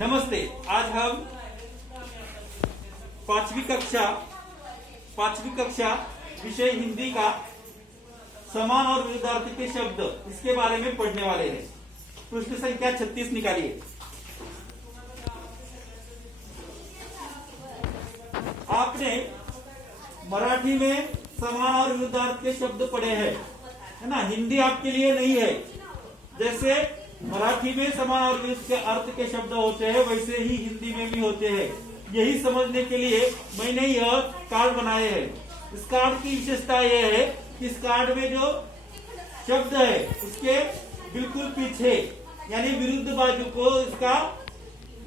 नमस्ते। आज हम पांचवी कक्षा विषय हिंदी का समान और विरुद्धार्थी के शब्द इसके बारे में पढ़ने वाले हैं। पृष्ठ संख्या 36 निकालिए। आपने मराठी में समान और विरुद्धार्थी के शब्द पढ़े हैं, है ना। हिंदी आपके लिए नहीं है। जैसे मराठी में समान और विरुद्ध के अर्थ के शब्द होते हैं, वैसे ही हिंदी में भी होते हैं। यही समझने के लिए मैंने यह कार्ड बनाए हैं। इस कार्ड की विशेषता यह है कि इस कार्ड में जो शब्द है उसके बिल्कुल पीछे यानी विरुद्ध बाजू को इसका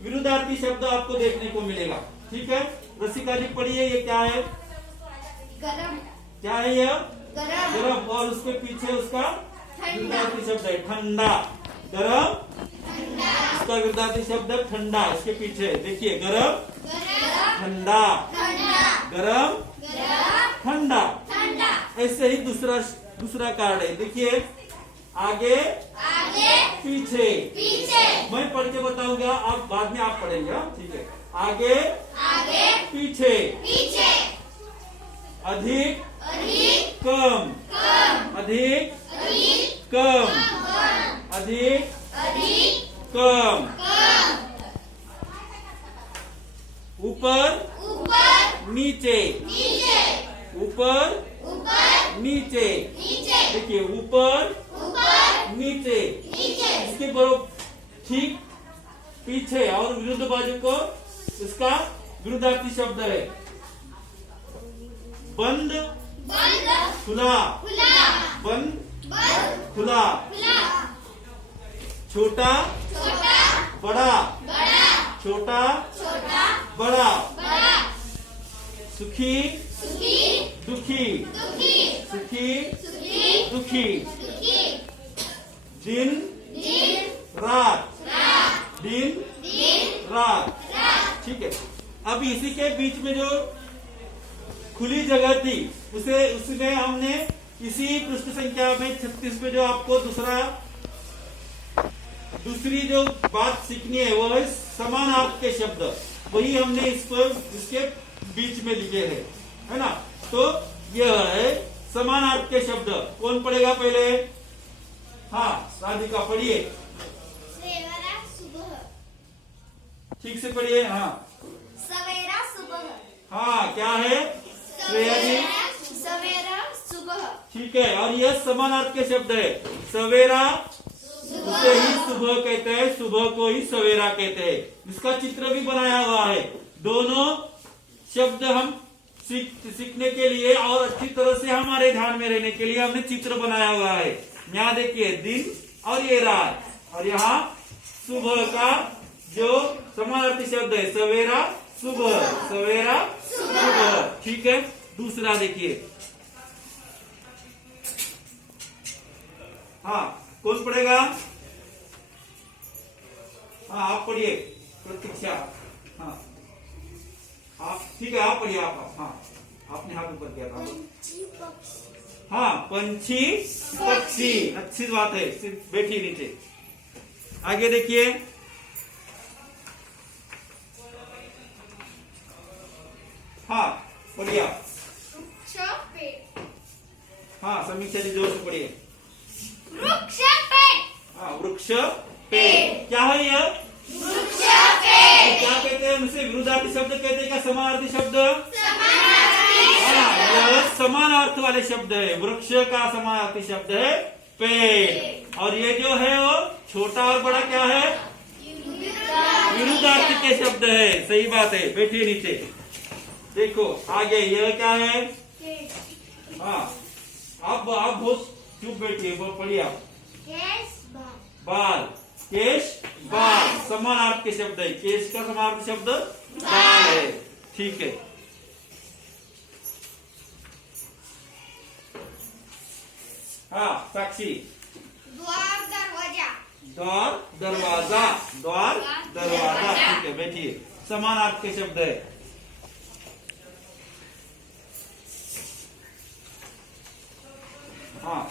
विरुद्धार्थी शब्द आपको देखने को मिलेगा। ठीक है, रसिका जी पढ़िए। ये क्या है? गरम। क्या है यह? गरम। और उसके पीछे उसका विरुद्धार्थी शब्द है ठंडा। गरम, इसका विरुद्धार्थी शब्द ठंडा। इसके पीछे देखिए, गरम ठंडा, गरम ठंडा। ऐसे ही दूसरा कार्ड है। देखिए, आगे पीछे। मैं पढ़ के बताऊंगा, आप बाद में आप पढ़ेंगे। ठीक है, आगे पीछे, अधिक कम, अधिक कम, अधिक कम, ऊपर नीचे, ऊपर नीचे। देखिए, ऊपर नीचे। इसके बराबर ठीक पीछे और विरुद्ध बाजू को इसका विरुद्धार्थी शब्द है बंद खुला, बंद खुला। छोटा बड़ा, छोटा बड़ा। सुखी दुखी, सुखी दुखी। दिन रात, दिन रात। ठीक है। अब इसी के बीच में जो खुली जगह थी उसमें हमने इसी पृष्ठ संख्या में 36 पे जो आपको दूसरी जो बात सीखनी है वो है समानार्थ के शब्द। वही हमने इसके बीच में लिखे हैं, है ना। तो यह है समानार्थ के शब्द। कौन पढ़ेगा पहले? हाँ, राधिका पढ़िए। ठीक से पढ़िए। हाँ, सवेरा सुबह। हाँ, क्या है? सवेरा सुबह। ठीक है। और यह समानार्थ के शब्द है। सवेरा उसे ही सुबह कहते हैं, सुबह को ही सवेरा कहते हैं। इसका चित्र भी बनाया हुआ है। दोनों शब्द हम सीखने के लिए और अच्छी तरह से हमारे ध्यान में रहने के लिए हमने चित्र बनाया हुआ है। यहाँ देखिए, दिन और ये रात, और यहाँ सुबह का जो समानार्थी शब्द है सवेरा सुबह, सवेरा सुबह। ठीक है। दूसरा देखिए। हाँ, कौन पढ़ेगा? हाँ, आप पढ़िए। प्रतीक्षा। हाँ, आप ठीक है, आप पढ़िए। आप हाँ, आपने हाथ ऊपर किया था। हाँ, पंछी पक्षी। अच्छी बात है। सिर्फ बैठिए नीचे। आगे देखिए। हाँ, पढ़िए आप। हाँ, समीक्षा जी जोर से पढ़िए। वृक्ष पेड़। हाँ, वृक्ष पेड़। क्या है यह? वृक्ष पेड़। क्या कहते हैं? उसे विरुद्धार्थी शब्द कहते हैं क्या समानार्थी शब्द? हाँ, यह समानार्थ वाले शब्द है। वृक्ष का समानार्थी शब्द है पेड़। और ये जो है वो छोटा और बड़ा क्या है? विरुद्धार्थी के शब्द है। सही बात है। बैठिए नीचे। देखो आगे, यह क्या है? हाँ, आप बहुत चुप बैठिए, पढ़िए आप। बाल, केश बाल। समानार्थ के शब्द है। केश का समानार्थ शब्द बाल है। ठीक है। हाँ, साक्षी। द्वार दरवाजा। द्वार दरवाजा, द्वार दरवाजा। ठीक है, बैठिए। समानार्थ के शब्द है। हाँ,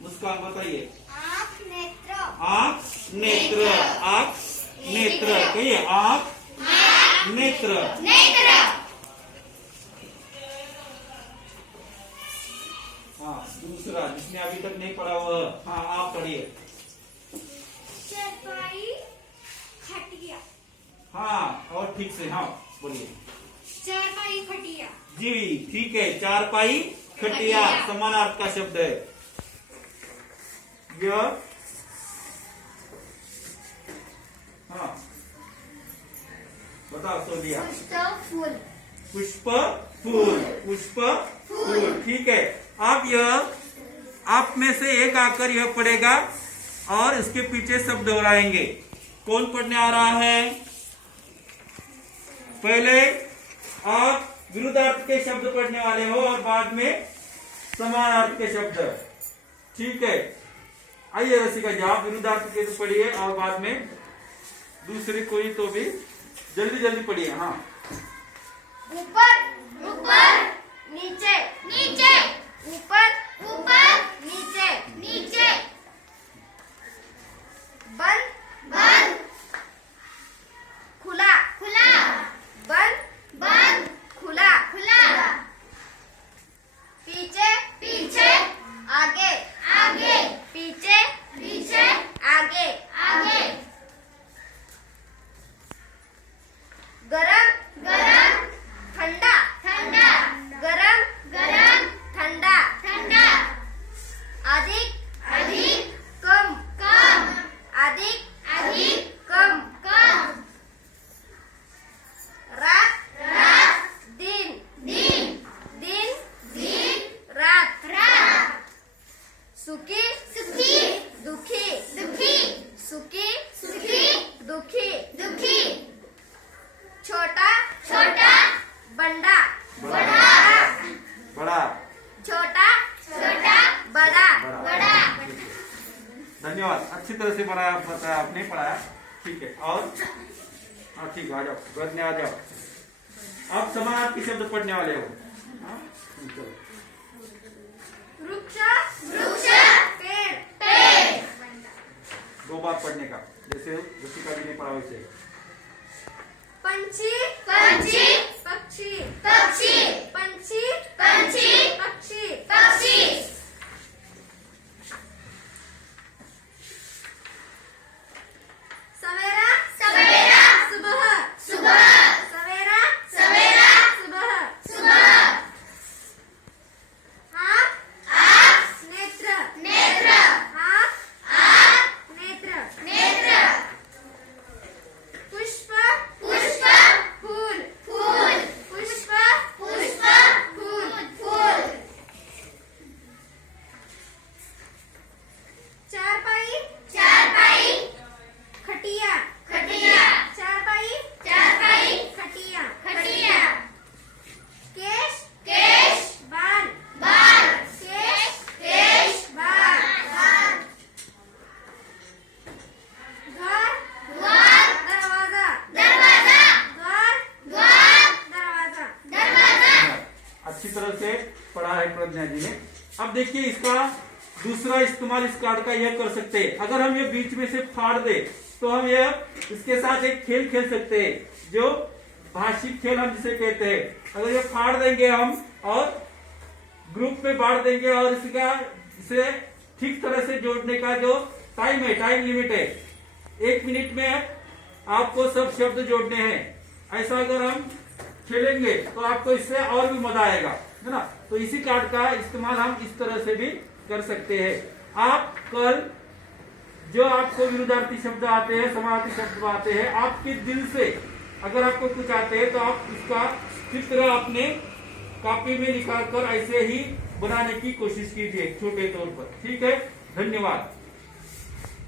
मुस्कान बताइए। आँख नेत्र। आँख नेत्र, आँख नेत्र। कहिए आंख, नेत्र। नेत्र। हाँ, दूसरा जिसने अभी तक नहीं पढ़ा हुआ, हाँ आप पढ़िए। चारपाई, खटिया। हाँ, और ठीक से हाँ बोलिए। चारपाई, खटिया। जी ठीक है, चारपाई खटिया खटिया। समानार्थ का शब्द है। यह हाँ बताओ सोनिया। पुष्प फूल। पुष्प फूल, पुष्प फूल ठीक है। आप यह आप में से एक आकर यह पढ़ेगा और इसके पीछे शब्द दोहराएंगे। कौन पढ़ने आ रहा है? पहले आप विरुद्धार्थ के शब्द पढ़ने वाले हो और बाद में समानार्थ के शब्द, ठीक है। आइए रसिका जी, आप विरुद्धार्थ के तो पढ़िए और बाद में दूसरे कोई तो भी जल्दी जल्दी पढ़िए। हाँ, ऊपर, ऊपर, नीचे, नीचे, ऊपर, ऊपर, नीचे, नीचे, बंद, बंद, खुला, खुला, बंद, बंद, खुला, खुला, पीछे, पीछे, आगे, आगे, पीछे, पीछे, आगे, आगे, गरम, गरम, ठंडा, ठंडा, गरम, गरम, ठंडा, ठंडा, अधिक, अधिक, कम, कम, अधिक, अधिक, कम, कम, रात, रात, दिन, दिन, दिन, दिन, रात, रात, सुखी, सुखी, दुखी, दुखी, सुखी, सुखी, दुखी, दुखी, छोटा, छोटा, बड़ा, बड़ा, बड़ा, छोटा, छोटा, बड़ा, बड़ा, धन्यवाद। अच्छी तरह से पढ़ाया, बताया आपने, पढ़ाया ठीक है। और हाँ ठीक है, आ जाओ गद में आ जाओ। आप समानार्थ के शब्द पढ़ने वाले हो। हाँ? चलो। वृक्ष, वृक्ष, पेड़, पेड़, दो बार पढ़ने का, जैसे रसिका जी ने पढ़ा वैसे। पंछी, पंछी, पक्षी, पक्षी, पंछी, पंछी, पक्षी, पक्षी, सवेरा, सवेरा, सुबह, सुबह, सवेरा, सवेरा, सुबह, सुबह, आँख, आँख, नेत्र, नेत्र, आँख, आँख, नेत्र, नेत्र, पुष्प, पुष्प, फूल, फूल, पुष्प, पुष्प, फूल, फूल, चारपाई, चारपाई, खटिया, खटिया, चारपाई, चारपाई, खटिया, खटिया, केश, केश, बाल, बाल, केश, केश, बाल, बाल, घर, द्वार, दरवाजा, दरवाजा, द्वार, द्वार, दरवाजा, दरवाजा। अच्छी तरह से पढ़ा है प्रज्ञा जी ने। अब देखिए, इसका दूसरा इस्तेमाल इस कार्ड का यह कर सकते हैं। अगर हम ये बीच में से फाड़ दे तो हम यह इसके साथ एक खेल खेल सकते हैं, जो भाषिक खेल हम जिसे कहते हैं। अगर ये फाड़ देंगे हम और ग्रुप में बांट देंगे और इसे ठीक तरह से जोड़ने का जो टाइम है, टाइम लिमिट है, 1 मिनट में आपको सब शब्द जोड़ने हैं। ऐसा अगर हम खेलेंगे तो आपको इससे और भी मजा आएगा, है ना। तो इसी कार्ड का इस्तेमाल हम इस तरह से भी कर सकते हैं। आप कल जो आपको विरुद्धार्थी शब्द आते हैं, समानार्थी शब्द आते हैं, आपके दिल से अगर आपको कुछ आते हैं तो आप उसका चित्र अपने कॉपी में निकाल कर ऐसे ही बनाने की कोशिश कीजिए छोटे तौर पर, ठीक है। धन्यवाद।